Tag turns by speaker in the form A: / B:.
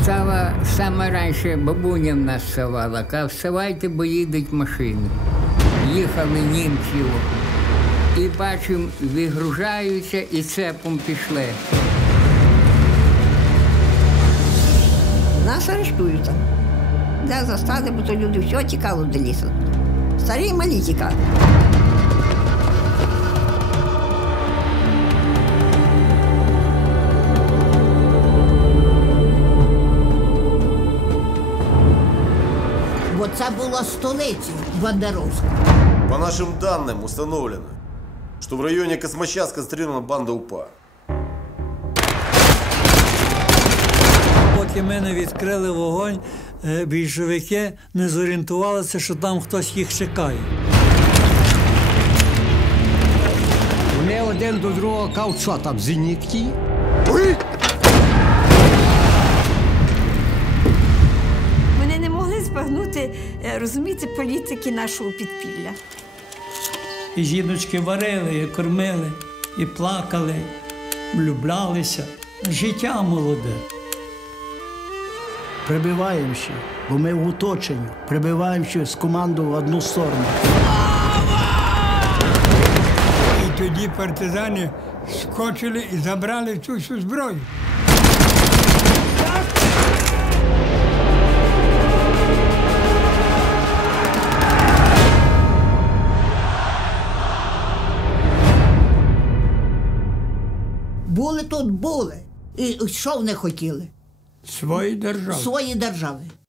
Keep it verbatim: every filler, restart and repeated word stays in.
A: Стала саме раніше бабуня в нас вставала, каже, вставайте, бо їдуть машини. Їхали німців і бачимо, вигружаються і цепом пішли.
B: Нас арештують там. Де застали, бо то люди все тікало до лісу. Старі і малі тікали.
C: Бо це була столиця Бандеровська.
D: По нашим данным установлено, что в районе Космача сконцентрирована банда УПА.
E: Поки ми не відкрили вогонь, більшовики не зорієнтувалися, що там хтось їх чекає.
F: Вони один до другого кажуть, що там, зенітки?
G: Вони не могли збагнути, розуміти, політики нашого підпілля.
E: І жіночки варили, і кормили, і плакали, влюблялися. Життя молоде.
H: Прибиваємося, бо ми в оточенні. Прибиваємося з командою в одну сторону.
I: І тоді партизани скочили і забрали цю всю зброю.
C: Були тут, були. І що вони хотіли?
I: Свої держави.
C: Свої держави.